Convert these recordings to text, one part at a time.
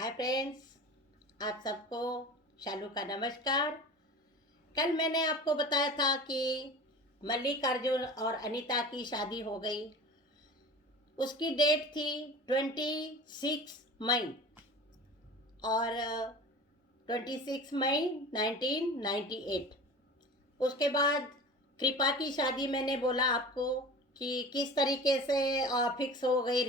Hi friends, आप सबको शालू का नमस्कार। कल मैंने आपको बताया था कि मल्लिकार्जुन और अनीता की शादी हो गई। उसकी डेट थी 26 मई और 26 मई 1998। उसके बाद कृपा की शादी मैंने बोला आपको कि किस तरीके से फिक्स हो गई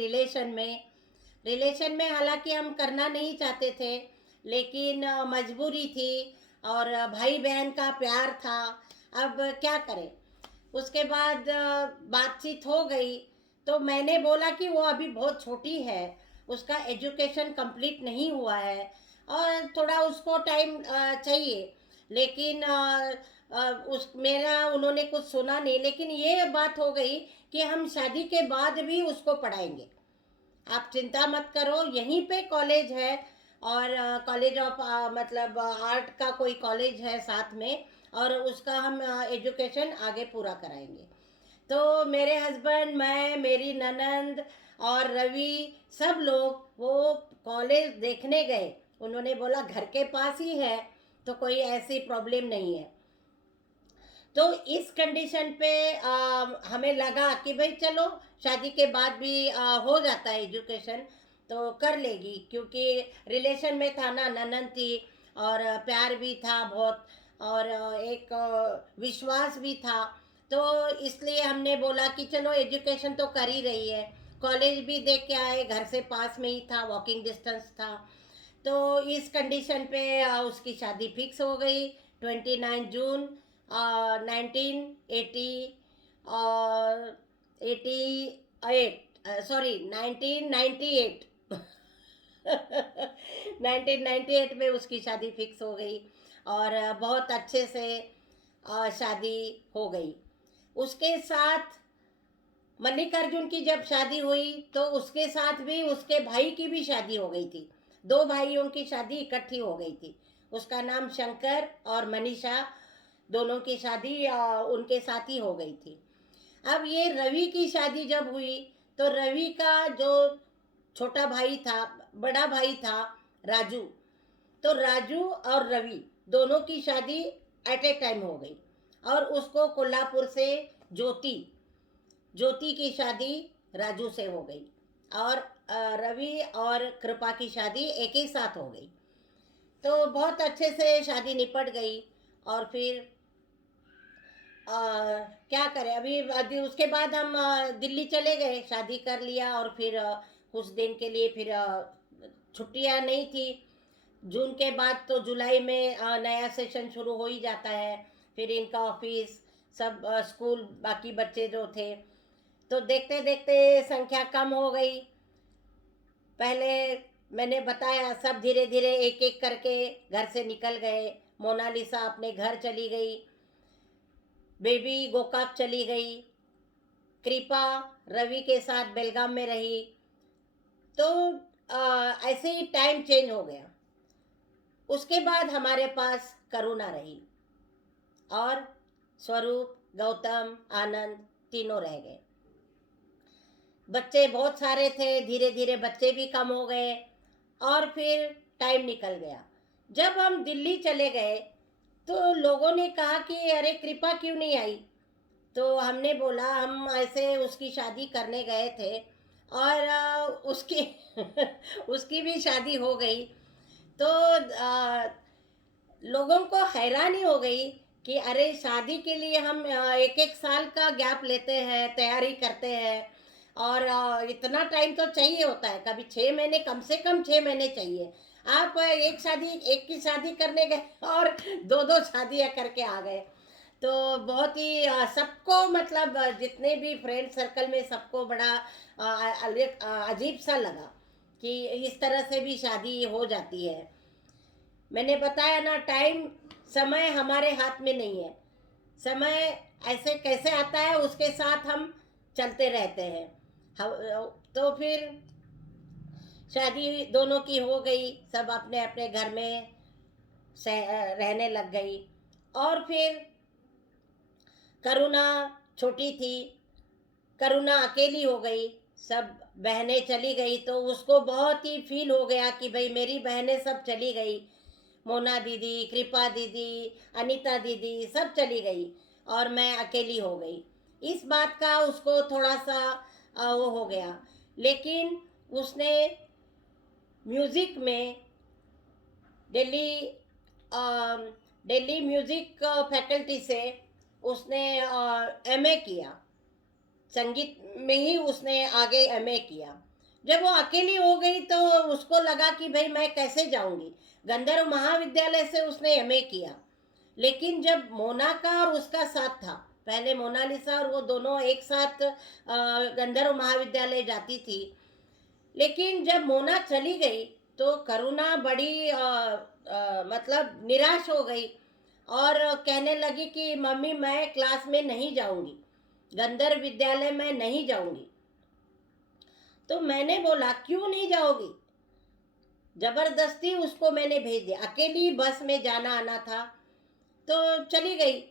रिलेशन में हालांकि हम करना नहीं चाहते थे, लेकिन मजबूरी थी और भाई बहन का प्यार था। अब क्या करें। उसके बाद बातचीत हो गई तो मैंने बोला कि वो अभी बहुत छोटी है, उसका एजुकेशन कंप्लीट नहीं हुआ है और थोड़ा उसको टाइम चाहिए। लेकिन उस मेरा उन्होंने कुछ सुना नहीं, लेकिन ये बात हो गई कि हम शादी के बाद भी उसको पढ़ाएंगे। आप चिंता मत करो, यहीं पे कॉलेज है और कॉलेज ऑफ मतलब आर्ट का कोई कॉलेज है साथ में, और उसका हम एजुकेशन आगे पूरा कराएंगे। तो मेरे हस्बैंड, मैं, मेरी ननंद और रवि, सब लोग वो कॉलेज देखने गए। उन्होंने बोला घर के पास ही है तो कोई ऐसी प्रॉब्लम नहीं है। तो इस कंडीशन पे हमें लगा कि भाई चलो शादी के बाद भी हो जाता है एजुकेशन तो कर लेगी, क्योंकि रिलेशन में था ना, ननद थी और प्यार भी था बहुत और एक विश्वास भी था। तो इसलिए हमने बोला कि चलो एजुकेशन तो कर ही रही है, कॉलेज भी देख के आए, घर से पास में ही था, वॉकिंग डिस्टेंस था। तो इस कंडीशन पे उसकी शादी फिक्स हो गई 29 जून 1980 और 88, सॉरी 1998। 1998 में उसकी शादी फिक्स हो गई और बहुत अच्छे से शादी हो गई। उसके साथ मल्लिकार्जुन की जब शादी हुई तो उसके साथ भी उसके भाई की भी शादी हो गई थी। दो भाइयों की शादी इकट्ठी हो गई थी। उसका नाम शंकर और मनीषा, दोनों की शादी उनके साथ ही हो गई थी। अब ये रवि की शादी जब हुई तो रवि का जो छोटा भाई था, बड़ा भाई था राजू, तो राजू और रवि दोनों की शादी एट ए टाइम हो गई। और उसको कोल्हापुर से ज्योति ज्योति की शादी राजू से हो गई और रवि और कृपा की शादी एक ही साथ हो गई। तो बहुत अच्छे से शादी निपट गई। और फिर क्या करें, अभी उसके बाद हम दिल्ली चले गए, शादी कर लिया और फिर कुछ दिन के लिए फिर छुट्टियां नहीं थी। जून के बाद तो जुलाई में नया सेशन शुरू हो ही जाता है, फिर इनका ऑफिस, सब स्कूल, बाकी बच्चे जो थे। तो देखते देखते संख्या कम हो गई। पहले मैंने बताया सब धीरे धीरे एक एक करके घर से निकल गए। मोनालिसा अपने घर चली गई, बेबी गोकाक चली गई, कृपा रवि के साथ बेलगाम में रही। तो ऐसे ही टाइम चेंज हो गया। उसके बाद हमारे पास करुणा रही और स्वरूप, गौतम, आनंद तीनों रह गए। बच्चे बहुत सारे थे, धीरे धीरे बच्चे भी कम हो गए और फिर टाइम निकल गया। जब हम दिल्ली चले गए तो लोगों ने कहा कि अरे कृपा क्यों नहीं आई। तो हमने बोला हम ऐसे उसकी शादी करने गए थे और उसकी उसकी भी शादी हो गई। तो लोगों को हैरानी हो गई कि अरे शादी के लिए हम एक एक साल का गैप लेते हैं, तैयारी करते हैं और इतना टाइम तो चाहिए होता है, कभी 6 महीने, कम से कम 6 महीने चाहिए। आप एक की शादी करने गए और दो दो शादियां करके आ गए। तो बहुत ही सबको, मतलब जितने भी फ्रेंड सर्कल में सबको बड़ा अजीब सा लगा कि इस तरह से भी शादी हो जाती है। मैंने बताया ना, टाइम, समय हमारे हाथ में नहीं है। समय ऐसे कैसे आता है उसके साथ हम चलते रहते हैं। तो फिर शादी दोनों की हो गई, सब अपने अपने घर में रहने लग गई। और फिर करुणा छोटी थी, करुणा अकेली हो गई, सब बहनें चली गई तो उसको बहुत ही फील हो गया कि भाई मेरी बहनें सब चली गई। मोना दीदी, कृपा दीदी, अनीता दीदी सब चली गई और मैं अकेली हो गई। इस बात का उसको थोड़ा सा वो हो गया। लेकिन उसने म्यूज़िक में दिल्ली दिल्ली म्यूज़िक फैकल्टी से उसने एमए किया। संगीत में ही उसने आगे एमए किया। जब वो अकेली हो गई तो उसको लगा कि भाई मैं कैसे जाऊंगी। गंधर्व महाविद्यालय से उसने एमए किया। लेकिन जब मोना का और उसका साथ था, पहले मोनालिसा और वो दोनों एक साथ गंधर्व महाविद्यालय जाती थी। लेकिन जब मोना चली गई तो करुणा बड़ी मतलब निराश हो गई और कहने लगी कि मम्मी मैं क्लास में नहीं जाऊंगी, गंधर्व विद्यालय में नहीं जाऊंगी। तो मैंने बोला क्यों नहीं जाओगी? जबरदस्ती उसको मैंने भेज दिया। अकेली बस में जाना आना था तो चली गई।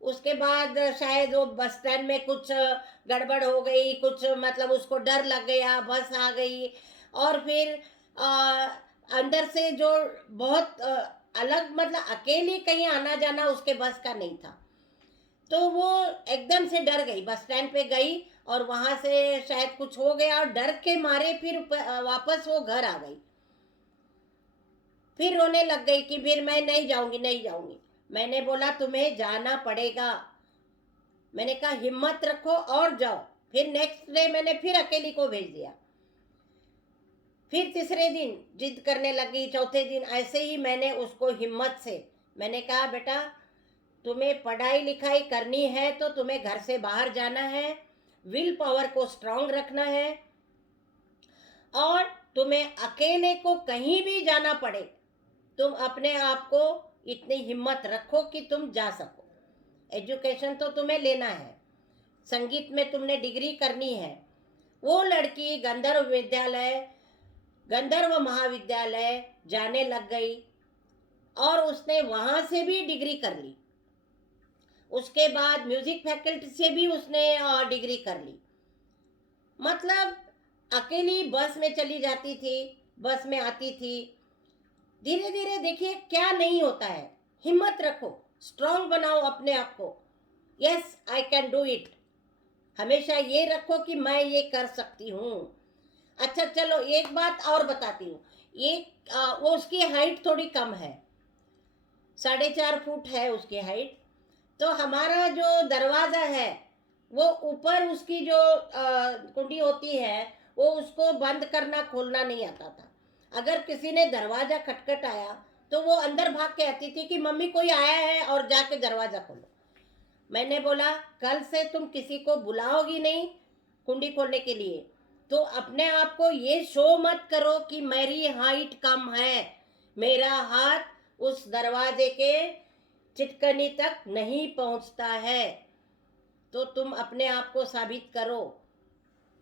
उसके बाद शायद वो बस स्टैंड में कुछ गड़बड़ हो गई, कुछ मतलब उसको डर लग गया, बस आ गई। और फिर अंदर से जो बहुत अलग मतलब अकेली कहीं आना जाना उसके बस का नहीं था। तो वो एकदम से डर गई, बस स्टैंड पे गई और वहां से शायद कुछ हो गया और डर के मारे फिर वापस वो घर आ गई। फिर रोने लग गई कि फिर मैं नहीं जाऊंगी, नहीं जाऊंगी। मैंने बोला तुम्हें जाना पड़ेगा। मैंने कहा हिम्मत रखो और जाओ। फिर नेक्स्ट डे मैंने फिर अकेली को भेज दिया। फिर तीसरे दिन जिद करने लगी, चौथे दिन ऐसे ही मैंने उसको हिम्मत से मैंने कहा बेटा तुम्हें पढ़ाई लिखाई करनी है तो तुम्हें घर से बाहर जाना है, विल पावर को स्ट्रांग रखना है और तुम्हें अकेले को कहीं भी जाना पड़े तुम अपने आप को इतनी हिम्मत रखो कि तुम जा सको। एजुकेशन तो तुम्हें लेना है, संगीत में तुमने डिग्री करनी है। वो लड़की गंधर्व महाविद्यालय जाने लग गई और उसने वहां से भी डिग्री कर ली। उसके बाद म्यूजिक फैकल्टी से भी उसने डिग्री कर ली। मतलब अकेली बस में चली जाती थी, बस में आती थी। धीरे धीरे देखिए क्या नहीं होता है। हिम्मत रखो, स्ट्रांग बनाओ अपने आप को। Yes I can do it. हमेशा ये रखो कि मैं ये कर सकती हूँ। अच्छा चलो एक बात और बताती हूँ। वो उसकी हाइट थोड़ी कम है, 4.5 फुट है उसकी हाइट। तो हमारा जो दरवाज़ा है वो ऊपर उसकी जो कुंडी होती है वो उसको बंद करना खोलना नहीं आता था। अगर किसी ने दरवाज़ा खटखटाया तो वो अंदर भाग के आती थी कि मम्मी कोई आया है और जाके दरवाज़ा खोलो। मैंने बोला कल से तुम किसी को बुलाओगी नहीं कुंडी खोलने के लिए, तो अपने आप को ये शो मत करो कि मेरी हाइट कम है, मेरा हाथ उस दरवाजे के चिटकनी तक नहीं पहुंचता है। तो तुम अपने आप को साबित करो।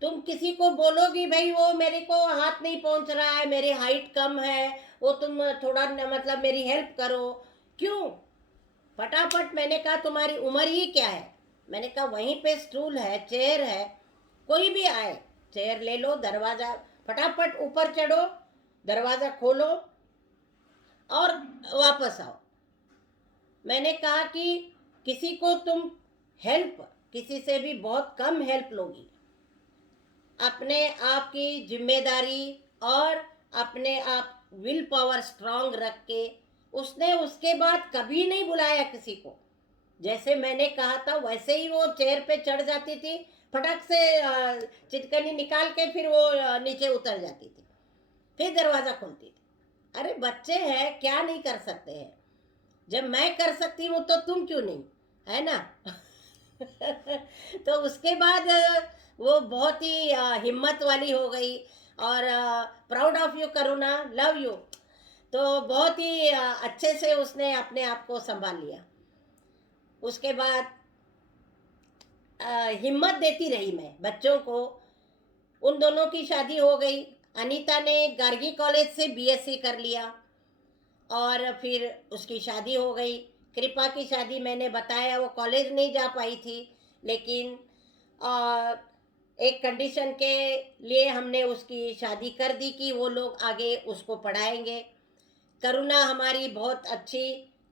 तुम किसी को बोलोगी भाई वो मेरे को हाथ नहीं पहुंच रहा है, मेरी हाइट कम है, वो तुम थोड़ा मतलब मेरी हेल्प करो। क्यों? फटाफट मैंने कहा तुम्हारी उम्र ही क्या है? मैंने कहा वहीं पे स्टूल है, चेयर है, कोई भी आए चेयर ले लो, दरवाज़ा फटाफट ऊपर चढ़ो, दरवाज़ा खोलो और वापस आओ। मैंने कहा कि किसी को तुम हेल्प किसी से भी बहुत कम हेल्प लोगी। अपने आप की जिम्मेदारी और अपने आप विल पावर स्ट्रांग रख के उसने उसके बाद कभी नहीं बुलाया किसी को। जैसे मैंने कहा था वैसे ही वो चेयर पे चढ़ जाती थी, फटक से चिटकनी निकाल के फिर वो नीचे उतर जाती थी, फिर दरवाज़ा खोलती थी। अरे बच्चे हैं, क्या नहीं कर सकते हैं? जब मैं कर सकती हूँ तो तुम क्यों नहीं, है ना? तो उसके बाद वो बहुत ही हिम्मत वाली हो गई और proud of you Karuna, love you. तो बहुत ही अच्छे से उसने अपने आप को संभाल लिया। उसके बाद हिम्मत देती रही मैं बच्चों को। उन दोनों की शादी हो गई। अनीता ने गार्गी कॉलेज से बीएससी कर लिया और फिर उसकी शादी हो गई। कृपा की शादी मैंने बताया वो कॉलेज नहीं जा पाई थी, लेकिन एक कंडीशन के लिए हमने उसकी शादी कर दी कि वो लोग आगे उसको पढ़ाएंगे। करुणा हमारी बहुत अच्छी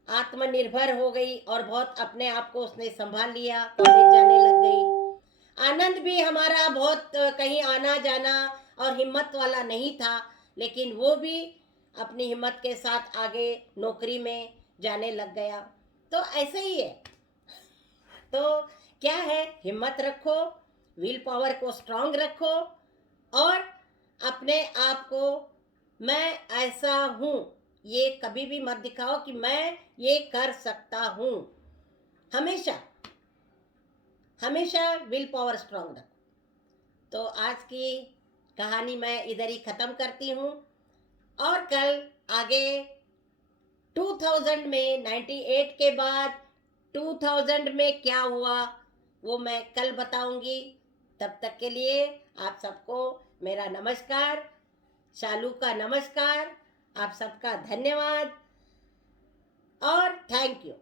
आत्मनिर्भर हो गई और बहुत अपने आप को उसने संभाल लिया, कॉलेज जाने लग गई। आनंद भी हमारा बहुत कहीं आना जाना और हिम्मत वाला नहीं था, लेकिन वो भी अपनी हिम्मत के साथ आगे नौकरी में जाने लग गया। तो ऐसे ही है। तो क्या है, हिम्मत रखो, विल पावर को स्ट्रांग रखो और अपने आप को मैं ऐसा हूँ ये कभी भी मत दिखाओ कि मैं ये कर सकता हूँ। हमेशा हमेशा विल पावर स्ट्रांग रखो। तो आज की कहानी मैं इधर ही ख़त्म करती हूँ और कल आगे 2000 में 98 के बाद 2000 में क्या हुआ वो मैं कल बताऊंगी। तब तक के लिए आप सबको मेरा नमस्कार, शालू का नमस्कार, आप सबका धन्यवाद और थैंक यू।